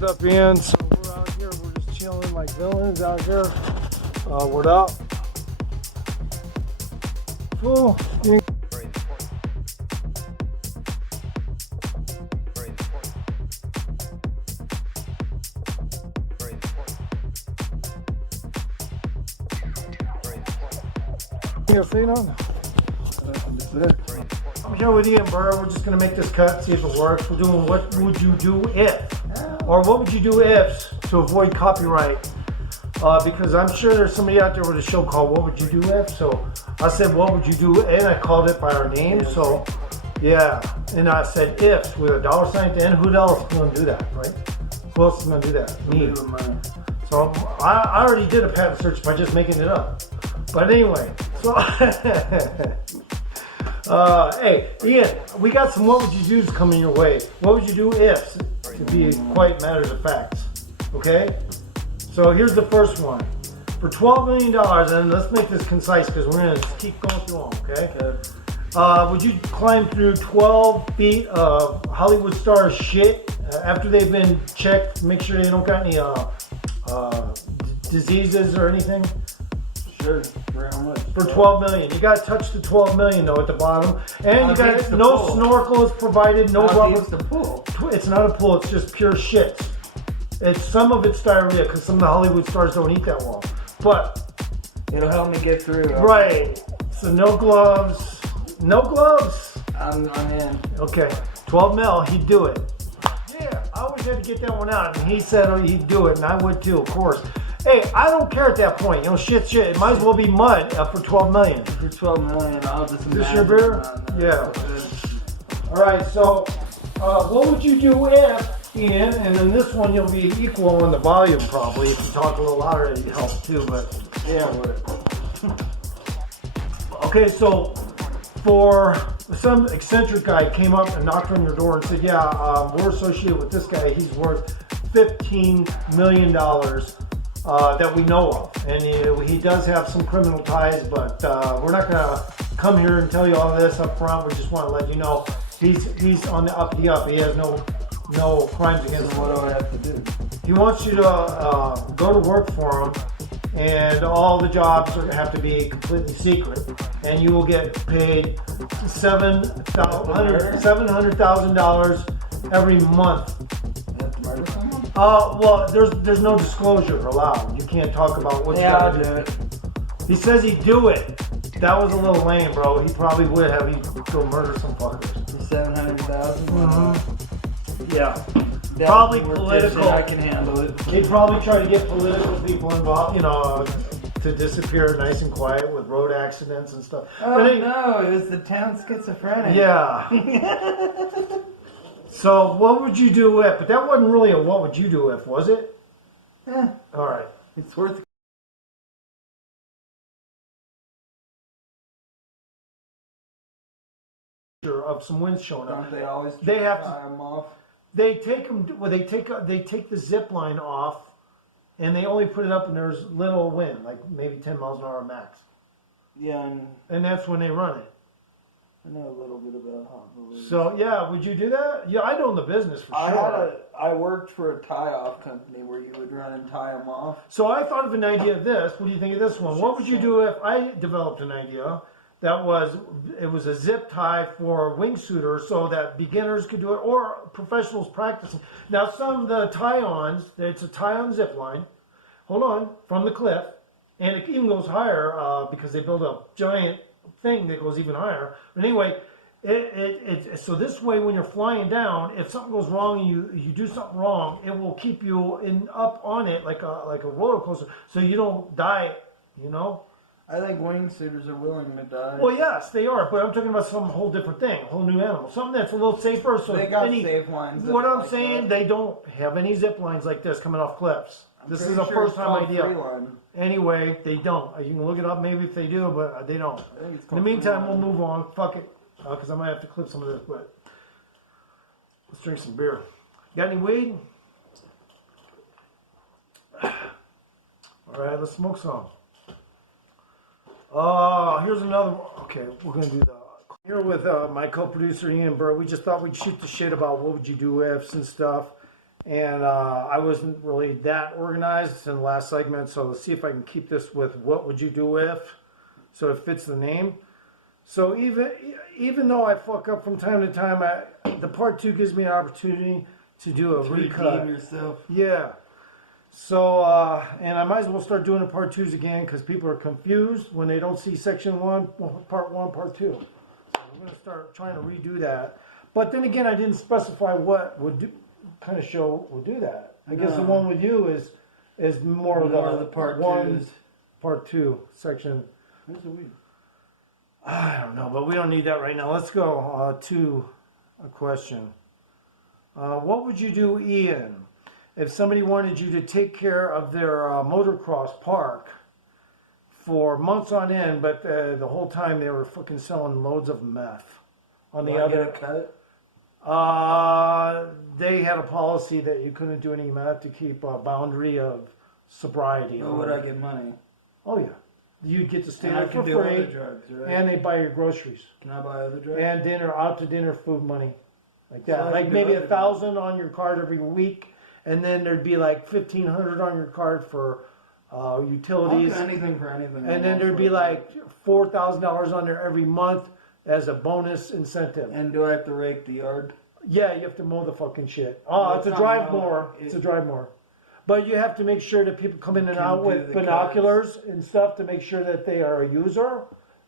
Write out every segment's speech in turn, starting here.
What's up, Ian? So we're out here, we're just chilling like villains out here. What up? Cool. You gonna say nothing? I'm here with Ian BiRd. We're just gonna make this cut, see if it works. We're doing what would you do if, or what would you do if, to avoid copyright. Because I'm sure there's somebody out there with a show called What Would You Do If? So I said, what would you do? And I called it by our name. So yeah, and I said ifs with a dollar sign at the end. Who else is gonna do that, right? Who else is gonna do that? Me. So I already did a patent search by just making it up. But anyway, so hey, Ian, we got some what would you do's coming your way. What would you do ifs, to be quite matters of facts. Okay? So here's the first one. For $12 million, and let's make this concise because we're going to keep going through them, okay? Would you climb through 12 feet of Hollywood stars shit after they've been checked, make sure they don't got any diseases or anything? Sure. For how much? For $12 million. You got to touch the $12 million though at the bottom, and you got no snorkel is provided, no rubber. It's the pool. It's not a pool. It's just pure shit. It's some of it's diarrhea because some of the Hollywood stars don't eat that well, but it'll help me get through. Right. So no gloves. No gloves. I'm in. Okay. 12 mil. He'd do it. Yeah. I always had to get that one out, and he said he'd do it, and I would too, of course. Hey, I don't care at that point. You know, shit. It might as well be mud for $12 million. For $12 million, I'll just. Is this your beer? Yeah. All right. So, what would you do if, Ian? And then this one you'll be equal in the volume probably. If you talk a little louder, it helps too. But yeah. Okay. So, for some eccentric guy came up and knocked on your door and said, "Yeah, we're associated with this guy. He's worth $15 million." That we know of, and he does have some criminal ties, but we're not gonna come here and tell you all this up front. We just want to let you know he's on the up. He has no crimes against him. What do I have to do? He wants you to go to work for him, and all the jobs have to be completely secret, and you will get paid $700,000 every month. Well, there's no disclosure allowed. You can't talk about what you gotta do. He says he'd do it. That was a little lame, bro. He probably would have. He'd go murder some fuckers. 700,000. Yeah. Probably political. I can handle it. He'd probably try to get political people involved. You know, to disappear nice and quiet with road accidents and stuff. Oh no, it was the town schizophrenic. Yeah. So, what would you do if? But that wasn't really a what would you do if, was it? Yeah. All right. It's worth of some winds showing up. Don't they always have tie them off? They take them. Well, they take the zip line off, and they only put it up when there's little wind, like maybe 10 miles an hour max. Yeah. And that's when they run it. I know a little bit about hot balloons. So yeah, would you do that? Yeah, I know in the business for sure. I worked for a tie-off company where you would run and tie them off. So I thought of an idea of this. What do you think of this one? What would you do if I developed an idea that was a zip tie for wingsuiters so that beginners could do it or professionals practicing. Now some of the tie-ons, it's a tie-on zip line. Hold on, from the cliff, and it even goes higher because they build a giant thing that goes even higher. But anyway, so this way when you're flying down, if something goes wrong and you do something wrong, it will keep you up on it like a roller coaster, so you don't die. You know. I think wingsuiters are willing to die. Well, yes, they are, but I'm talking about some whole different thing, a whole new animal, something that's a little safer. So they got safe lines. What I'm saying, they don't have any zip lines like this coming off cliffs. This is a first time idea. Anyway, they don't. You can look it up maybe if they do, but they don't. In the meantime, we'll move on. Fuck it. Because I might have to clip some of this, but let's drink some beer. Got any weed? All right, let's smoke some. Here's another one. Okay, we're going to do the... Here with my co-producer Ian BiRd. We just thought we'd shoot the shit about what would you do ifs and stuff. And I wasn't really that organized in the last segment, so let's see if I can keep this with what would you do if, so it fits the name. So even though I fuck up from time to time, the part 2 gives me an opportunity to do a recut. Redeem yourself. Yeah. So, and I might as well start doing the part 2s again because people are confused when they don't see section 1, part 1, part 2. So we're going to start trying to redo that. But then again, I didn't specify what would do, kind of show would do that. I guess the one with you is more of the part 1, twos. part 2 section. Where's the weed? I don't know, but we don't need that right now. Let's go to a question. What would you do, Ian, if somebody wanted you to take care of their motocross park for months on end, but the whole time they were fucking selling loads of meth? On the other, get a cut? they had a policy that you couldn't do any meth to keep a boundary of sobriety. Or would I get money? Oh yeah, you'd get to stay And I there for can do other free, drugs, right? and they buy your groceries Can I buy other drugs? and dinner, out to dinner food money, like that. So I like can do maybe other 1,000 on your card every week, and then there'd be like 1,500 on your card for I'll do utilities, anything for anything. and then there'd be like $4,000 on there every month as a bonus incentive. And do I have to rake the yard? Yeah, you have to mow the fucking shit. Well, It's a it's drive not mower. mowing. It's a drive mower. But you have to make sure that people come in and Can out do with the binoculars and stuff to make sure that they are a user.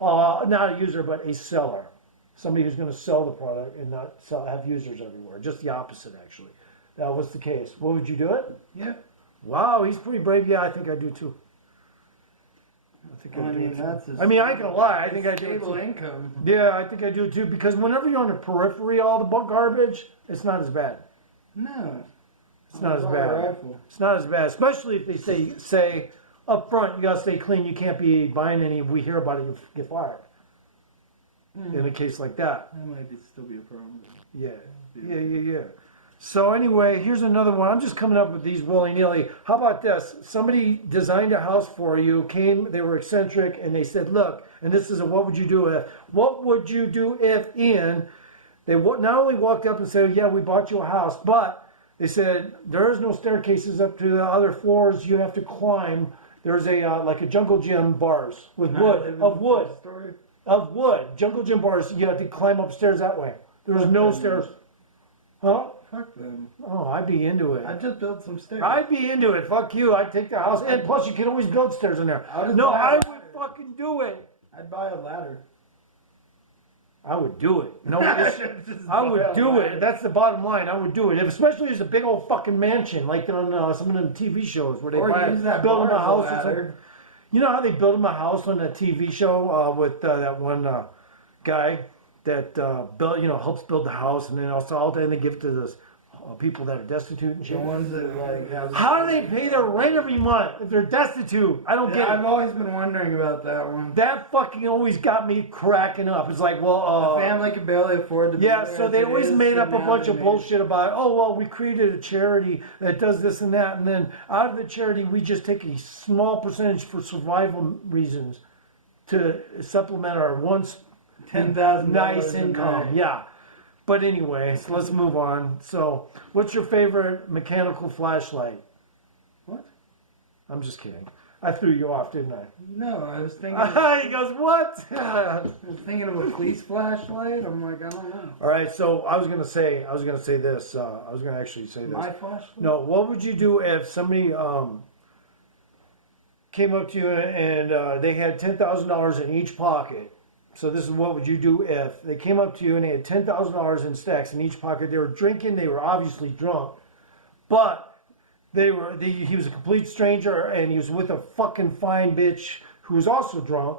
Not a user, but a seller. Somebody who's going to sell the product and not have users everywhere. Just the opposite, actually. That was the case. What would you do it? Yeah. Wow, he's pretty brave. Yeah, I think I do too. I mean, that's I mean, I ain't gonna lie. I think I do it stable too. income. Yeah, I think I do too. Because whenever you're on the periphery, all the garbage, it's not as bad. No. It's not as I'll buy bad. a rifle. It's not as bad, especially if they say up front, you gotta stay clean. You can't be buying any. If we hear about it, you get fired. In a case like that. That might still be a problem. Yeah. So anyway, here's another one. I'm just coming up with these willy-nilly. How about this? Somebody designed a house for you, came, they were eccentric, and they said, look, and this is a what would you do if. What would you do if, Ian, they not only walked up and said, yeah, we bought you a house, but they said, there is no staircases up to the other floors. You have to climb. There's a like a jungle gym bars with wood. Jungle gym bars, you have to climb upstairs that way. There's no stairs. Huh? Fuck them. Oh, I'd be into it. I just built some stairs. I'd be into it. Fuck you. I'd take the house. And plus, you can always build stairs in there. No, I would fucking do it. I'd buy a ladder. I would do it. No issue. I would do it. That's the bottom line. I would do it. Especially if it's a big old fucking mansion, like on some of them TV shows where they build them a house. Or something. You know how they build them a house on a TV show with that one guy that helps build the house, and then also all day they give it to those people that are destitute and The shit. ones that like have. How do they pay their rent every month if they're destitute? I don't get it. I've always been wondering about that one. That fucking always got me cracking up. It's like, well, The family can barely afford to. yeah, be there so as they it always is, made so up a now bunch they of make- bullshit about, oh, well, we created a charity that does this and that, and then out of the charity, we just take a small percentage for survival reasons to supplement our once $10,000 nice a income. night. Yeah. But anyway, so let's move on. So, what's your favorite mechanical flashlight? What? I'm just kidding. I threw you off, didn't I? No, I was thinking. He goes, what? I was thinking of a police flashlight. I'm like, I don't know. All right, so I was gonna say this. I was gonna actually say this. My flashlight. No, what would you do if somebody came up to you and they had $10,000 in each pocket? So this is what would you do if they came up to you and they had $10,000 in stacks in each pocket. They were drinking. They were obviously drunk, but he was a complete stranger and he was with a fucking fine bitch who was also drunk,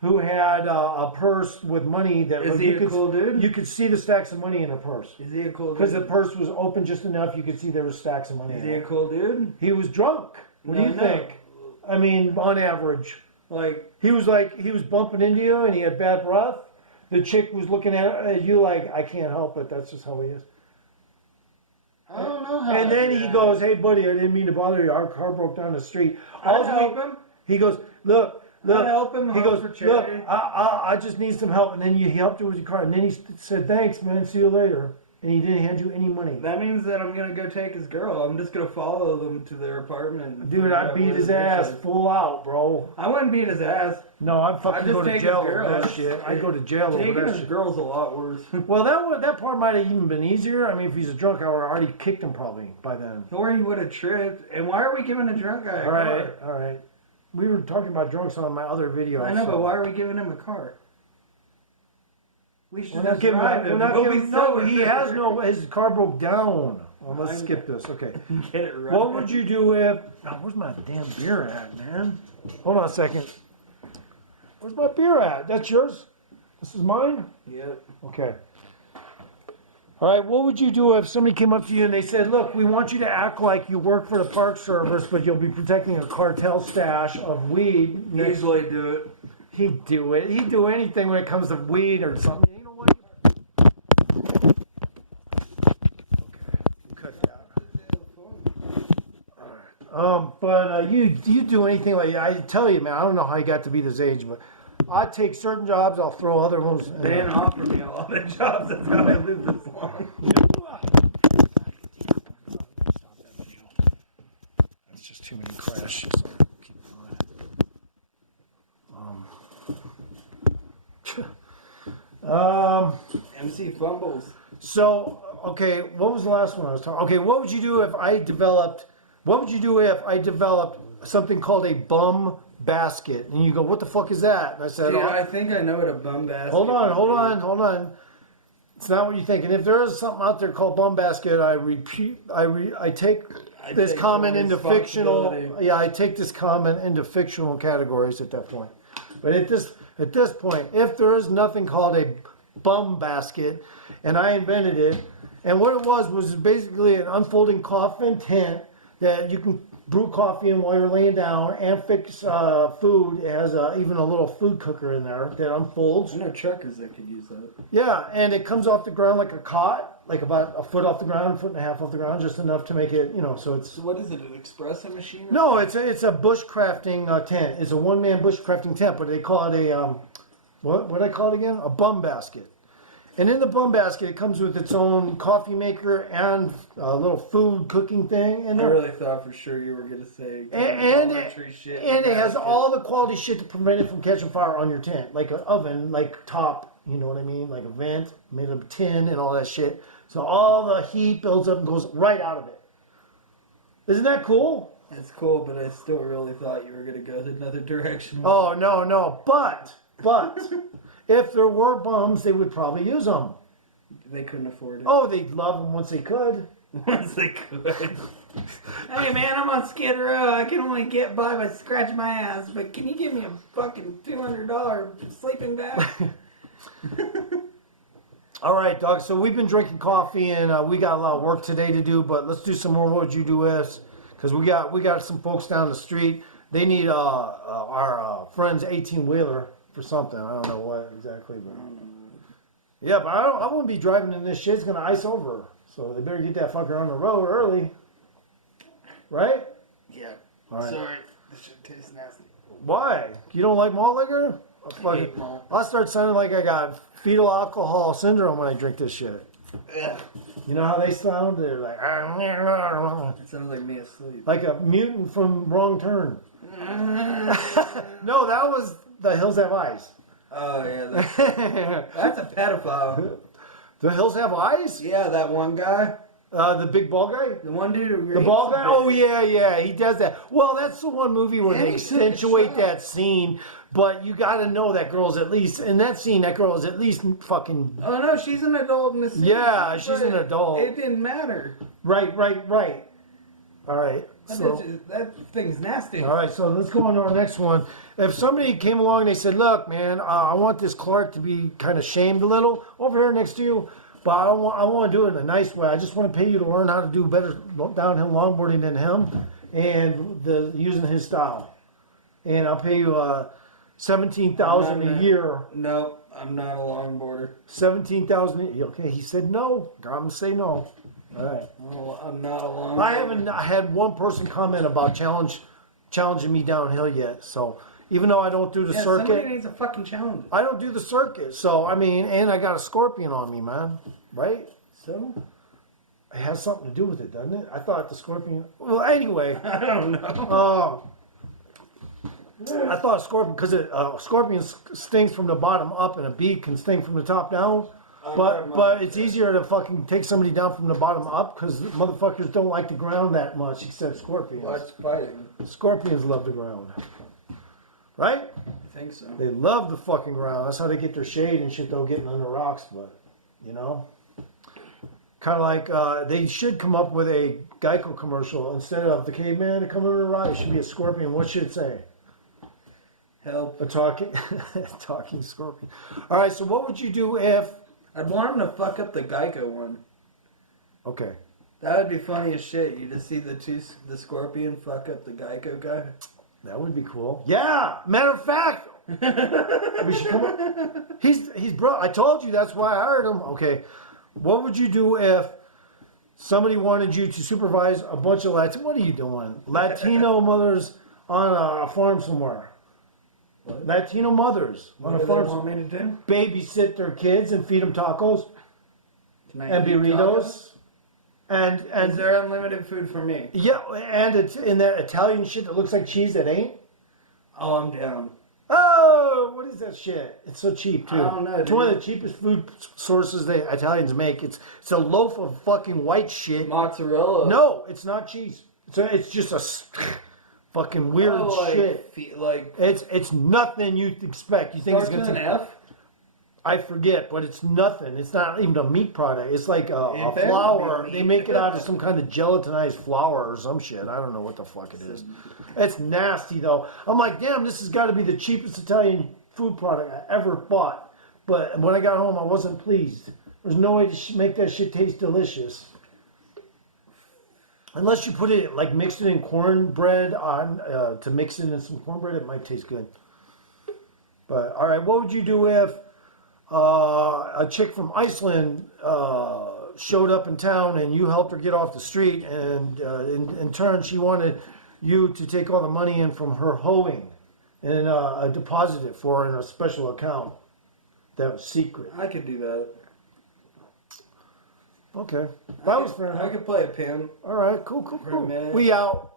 who had a purse with money that Is he a cool dude? You could see the stacks of money in her purse. Is he a cool dude? Because the purse was open just enough, you could see there were stacks of money. Is in he it. a cool dude? He was drunk. What do you think? I mean, on average, Like, he was bumping into you, and he had bad breath. The chick was looking at you like, I can't help it. That's just how he is. I don't know how. And then he goes, hey buddy, I didn't mean to bother you. Our car broke down the street. I'll help him. He goes, look. I'll help him. He goes, look, I just need some help. And then he helped her with your car. And then he said, thanks, man. See you later. and he didn't hand you any money. That means that I'm gonna go take his girl. I'm just gonna follow them to their apartment. And Dude, figure I'd out beat where his the bitch ass is. full out, bro. I wouldn't beat his ass. No, I'd fucking just go to take jail his over girl. that shit. I'd go to jail over Taking that his shit. girl's a lot worse. Well, that part might have even been easier. I mean, if he's a drunk, I would have already kicked him probably by then. Or he would have tripped. And why are we giving a drunk guy a All right, car? all right. We were talking about drunks on my other video. I know, so. but why are we giving him a car? We should We're not just giving drive him. him. We're not We'll giving. be No, sober. he has no. His car broke down. Well, let's I'm- skip this. Okay. Get it right. What would you do if? Oh, where's my damn beer at, man? Hold on a second. Where's my beer at? That's yours? This is mine? Yep. Okay. All right, what would you do if somebody came up to you and they said, look, we want you to act like you work for the Park Service, but you'll be protecting a cartel stash of weed. Usually do it. He'd do it. He'd do anything when it comes to weed or something. You know what? Okay, cut that. But you do anything like I tell you, man. I don't know how you got to be this age, but I take certain jobs. I'll throw other ones. They didn't offer me a lot of jobs. That's how I lived this long. That's just too many crashes. Keep going. MC fumbles. So, okay, what was the last one I was talking? Okay, what would you do if I developed? What would you do if I developed something called a bum basket? And you go, what the fuck is that? And I said, Dude, oh, I think I know what a bum basket hold on, would hold be. on, hold on. It's not what you think. And if there is something out there called bum basket, I take this take comment full into fictional. responsibility. Yeah, I take this comment into fictional categories at that point. But at this point, if there is nothing called a bum basket, and I invented it, and what it was basically an unfolding coffin tent that you can brew coffee in while you're laying down and fix food. It has even a little food cooker in there that unfolds. I know truckers that could use that. Yeah, and it comes off the ground like a cot, like about a foot off the ground, a foot and a half off the ground, just enough to make it, so it's... So what is it, an espresso machine? No, it's a bushcrafting tent. It's a one-man bushcrafting tent, but they call it a, what do they call it again? A bum basket. And in the bum basket, it comes with its own coffee maker and a little food cooking thing. And I really thought for sure you were going to say and shit. it has all the quality shit to prevent it from catching fire on your tent, like an oven, like top, you know what I mean, like a vent made of tin and all that shit. So all the heat builds up and goes right out of it. Isn't that cool? It's cool, but I still really thought you were going to go another direction. Oh no, but if there were bums, they would probably use them. They couldn't afford it. Oh, they'd love them once they could. Once they could. Hey man, I'm on Skid Row. I can only get by scratching my ass, but can you give me a fucking $200 sleeping bag? All right, dog. So we've been drinking coffee, and we got a lot of work today to do. But let's do some more. What would you do if? Because we got some folks down the street. They need our friend's 18-wheeler for something. I don't know what exactly, but yeah. But I wouldn't be driving in this shit. It's gonna ice over. So they better get that fucker on the road early, right? Yeah. All right. Sorry, this shit tastes nasty. Why? You don't like malt liquor? hate malt. I'll start sounding like I got fetal alcohol syndrome when I drink this shit. Ugh. You know how they sound? They're like, It sounds like me asleep. like a mutant from Wrong Turn. No, that was The Hills Have Eyes. Oh yeah, that's a pedophile. The Hills Have Eyes? Yeah, that one guy, The big bald guy? the one dude who The bald guy? Oh, yeah, he does that. Well, that's the one movie where Yeah, they he took a accentuate shot. that scene, but you gotta know that girl's at least, in that scene, that girl is at least fucking, Oh no, she's an adult in the scene. Yeah, she's an but adult. It didn't matter. right. All right, so... That thing's nasty. All right, so let's go on to our next one. If somebody came along and they said, look, man, I want this Clark to be kind of shamed a little over here next to you, but I want to do it in a nice way. I just want to pay you to learn how to do better downhill longboarding than him and using his style. And I'll pay you $17,000 a year. No, I'm not a longboarder. $17,000. Okay, he said no. I'm going to say no. All right. Oh, I'm not a longboarder. I haven't had one person comment about challenging me downhill yet. So even though I don't do the circuit, somebody needs a fucking challenge. I don't do the circuit. So I mean, and I got a scorpion on me, man. Right? So? It has something to do with it, doesn't it? I thought the scorpion. Well, anyway. I don't know. I thought a scorpion, because scorpion stings from the bottom up and a bee can sting from the top down. But it's easier to fucking take somebody down from the bottom up because motherfuckers don't like the ground that much except scorpions. Watch fighting. Scorpions love the ground. Right? I think so. They love the fucking ground. That's how they get their shade and shit, though, getting under rocks. But, you know? Kind of like they should come up with a Geico commercial. Instead of the caveman coming under a rock, it should be a scorpion. What should it say? Help. A talking scorpion. All right, so what would you do if... I'd want him to fuck up the Geico one. Okay. That would be funny as shit. You just see the scorpion fuck up the Geico guy. That would be cool. Yeah. Matter of fact, we should come up. He's bro. I told you that's why I hired him. Okay. What would you do if somebody wanted you to supervise a bunch of Latino? What are you doing? Latino mothers on a farm somewhere. What? Latino mothers on a farm. What do they want me to do? Babysit their kids and feed them tacos and eat burritos. tacos? And Is there unlimited food for me? yeah, and it's in that Italian shit that looks like cheese that ain't. Oh, I'm down. Oh, what is that shit? It's so cheap too. I don't know, It's dude. one of the cheapest food sources the Italians make. It's a loaf of fucking white shit. Mozzarella. No, it's not cheese. It's just a fucking weird shit. It's nothing you'd expect. You think Starts it's with gonna an F? I forget, but it's nothing. It's not even a meat product. It's like a It flour. better be They meat. make it out of some kind of gelatinized flour or some shit. I don't know what the fuck it is. It's nasty though. I'm like, damn, this has got to be the cheapest Italian food product I ever bought. But when I got home, I wasn't pleased. There's no way to make that shit taste delicious. Unless you put it, like, mixed it in cornbread on, to mix it in some cornbread, it might taste good. But, all right, what would you do if a chick from Iceland showed up in town and you helped her get off the street, and in turn she wanted you to take all the money in from her hoeing and deposit it for her in a special account that was secret? I could do that. Okay, that was fair I enough. could play a pimp. All right, cool. For a minute. We out.